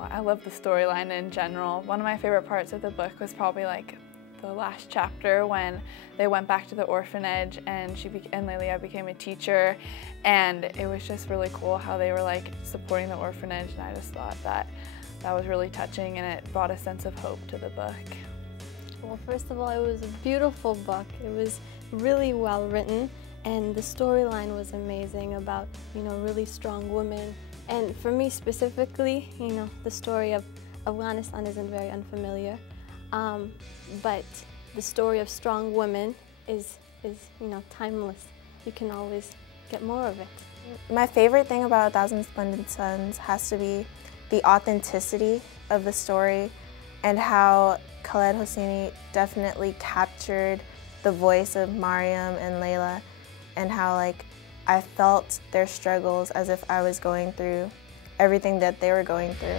Well, I love the storyline in general. One of my favorite parts of the book was probably like the last chapter when they went back to the orphanage and Lelia became a teacher, and it was just really cool how they were like supporting the orphanage, and I just thought that was really touching, and it brought a sense of hope to the book. Well, first of all, it was a beautiful book. It was really well written, and the storyline was amazing about, really strong women. And for me specifically, the story of Afghanistan isn't very unfamiliar, but the story of strong women is timeless. You can always get more of it. My favorite thing about A Thousand Splendid Suns has to be the authenticity of the story and how Khaled Hosseini definitely captured the voice of Mariam and Layla, and how I felt their struggles as if I was going through everything that they were going through.